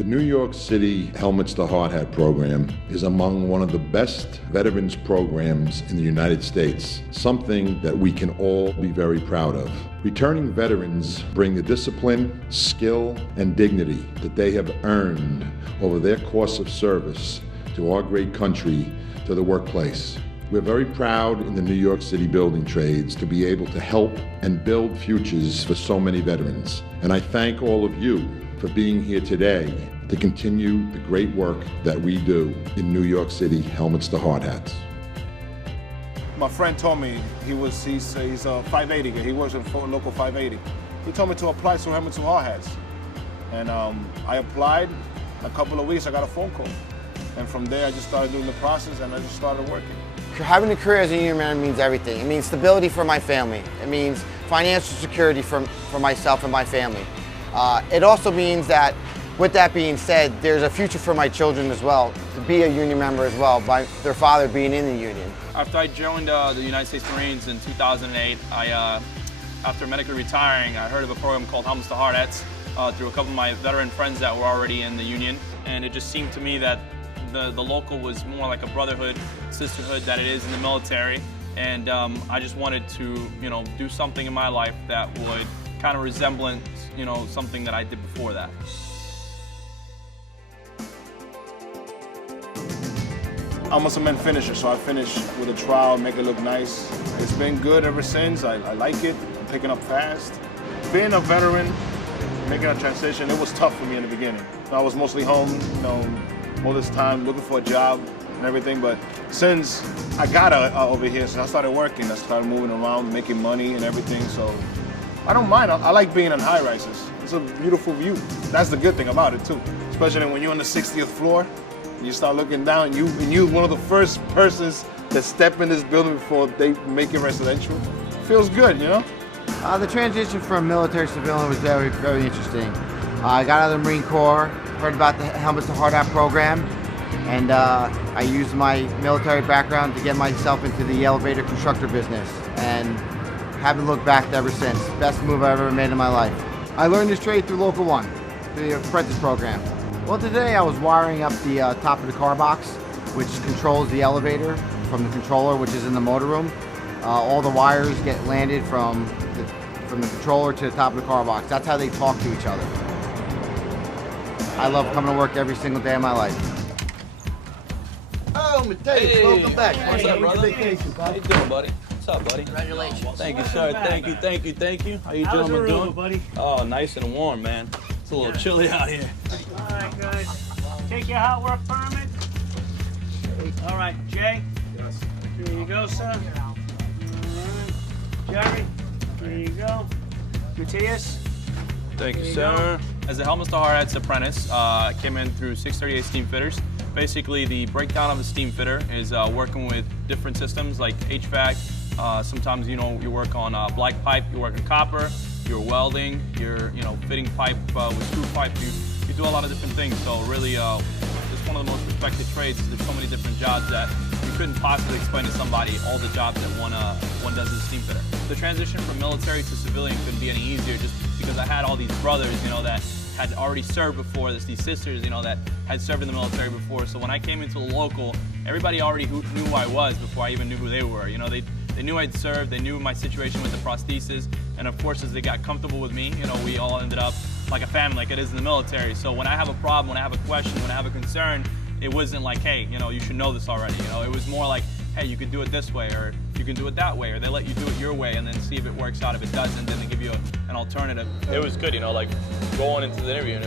The New York City Helmets to Hardhat program is among one of the best veterans programs in the United States, something that we can all be very proud of. Returning veterans bring the discipline, skill, and dignity that they have earned over their course of service to our great country to the workplace. We're very proud in the New York City building trades to be able to help and build futures for so many veterans. And I thank all of you for being here today to continue the great work that we do in New York City Helmets to Hardhats. My friend told me he's a 580 guy. He works in local 580. He told me to apply to Helmets to Hardhats. And I applied. In a couple of weeks, I got a phone call. And from there, I just started doing the process and I just started working. Having a career as a union man means everything. It means stability for my family. It means financial security for myself and my family. It also means that, with that being said, there's a future for my children as well, to be a union member as well, by their father being in the union. After I joined the United States Marines in 2008, after medically retiring, I heard of a program called Helmets to Hardhats through a couple of my veteran friends that were already in the union. And it just seemed to me that the local was more like a brotherhood, sisterhood that it is in the military. And I just wanted to, do something in my life that would kind of resemble, something that I did before that. I'm a cement finisher, so I finish with a trowel, make it look nice. It's been good ever since. I like it. I'm picking up fast. Being a veteran, making a transition, it was tough for me in the beginning. I was mostly home, all this time looking for a job and everything. But since I got over here, since I started working, I started moving around, making money and everything. So I don't mind. I like being on high rises. It's a beautiful view. That's the good thing about it too, especially when you're on the 60th floor. You start looking down, you're one of the first persons that step in this building before they make it residential. Feels good, The transition from military to civilian was very, very interesting. I got out of the Marine Corps, heard about the Helmets to Hardhat program, and I used my military background to get myself into the elevator constructor business, and haven't looked back ever since. Best move I've ever made in my life. I learned this trade through Local 1, through the apprentice program. Well, today I was wiring up the top of the car box, which controls the elevator from the controller, which is in the motor room. All the wires get landed from the controller to the top of the car box. That's how they talk to each other. I love coming to work every single day of my life. Oh, Mateus, welcome back. What's up, brother? Vacation, How you doing, buddy? What's up, buddy? Congratulations. Thank you, sir. Thank you. How you doing, buddy? Oh, nice and warm, man. It's a little chilly out here. All right, good. Take your hot work permit. All right, Jay. Yes. Here you go, sir. All right. Jerry. Here you go. Matthias. Thank you, sir. As a Helmets to Hardhats apprentice, I came in through 638 Steam Fitters. Basically, the breakdown of a steam fitter is working with different systems like HVAC. Sometimes, you work on black pipe, you work on copper, you're welding, you're, fitting pipe with screw pipe. You do a lot of different things. So really, it's one of the most respected trades. There's so many different jobs that you couldn't possibly explain to somebody all the jobs that one does as a steam fitter. The transition from military to civilian couldn't be any easier just because I had all these brothers, that had already served before. There's these sisters, that had served in the military before. So when I came into the local, everybody already knew who I was before I even knew who they were. They knew I'd served, they knew my situation with the prosthesis, and of course as they got comfortable with me, we all ended up like a family, like it is in the military. So when I have a problem, when I have a question, when I have a concern, it wasn't like, hey, you should know this already. It was more like, hey, you could do it this way, or you can do it that way, or they let you do it your way and then see if it works out. If it doesn't, then they give you an alternative. It was good, like going into the interview,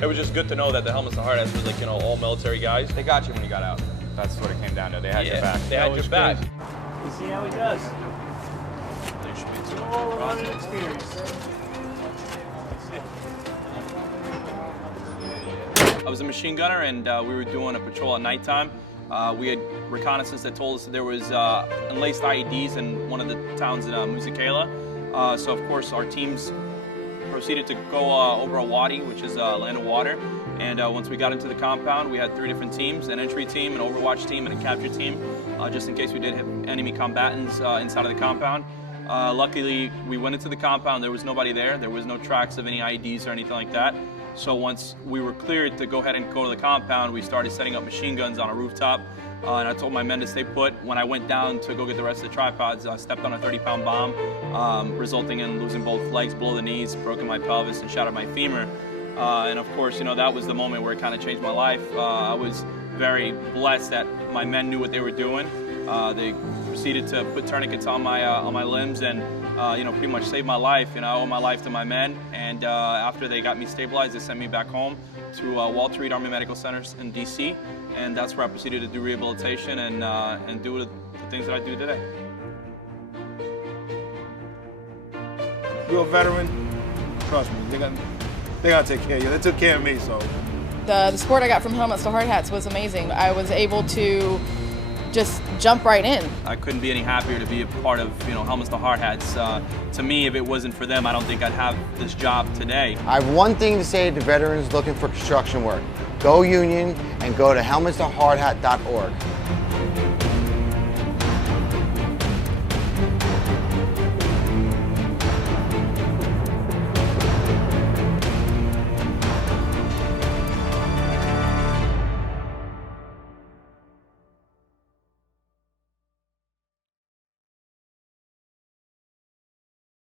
it was just good to know that the Helmets to Hardhats was like, all military guys. They got you when you got out. That's what it came down to. They had your back. They had your back. You see how he does? It's all a learning experience. I was a machine gunner, and we were doing a patrol at nighttime. We had reconnaissance that told us that there was unlaced IEDs in one of the towns in Musikela. So of course our teams proceeded to go over a wadi, which is land of water. And once we got into the compound, we had 3 different teams: an entry team, an overwatch team, and a capture team, just in case we did hit enemy combatants inside of the compound. Luckily, we went into the compound. There was nobody there. There was no tracks of any IEDs or anything like that. So once we were cleared to go ahead and go to the compound, we started setting up machine guns on a rooftop. And I told my men to stay put. When I went down to go get the rest of the tripods, I stepped on a 30-pound bomb, resulting in losing both legs below the knees, broken my pelvis, and shattered my femur. And of course, you know, that was the moment where it kind of changed my life. I was very blessed that my men knew what they were doing. They proceeded to put tourniquets on my limbs and you know, pretty much saved my life. You know, I owe my life to my men. And after they got me stabilized, they sent me back home to Walter Reed Army Medical Centers in DC, and that's where I proceeded to do rehabilitation and do the things that I do today. You're a veteran, trust me, they're gonna take care of you. They took care of me, so. The support I got from Helmets to Hardhats was amazing. I was able to just jump right in. I couldn't be any happier to be a part of, you know, Helmets to Hardhats. To me, if it wasn't for them, I don't think I'd have this job today. I have one thing to say to veterans looking for construction work. Go union and go to helmetstohardhat.org.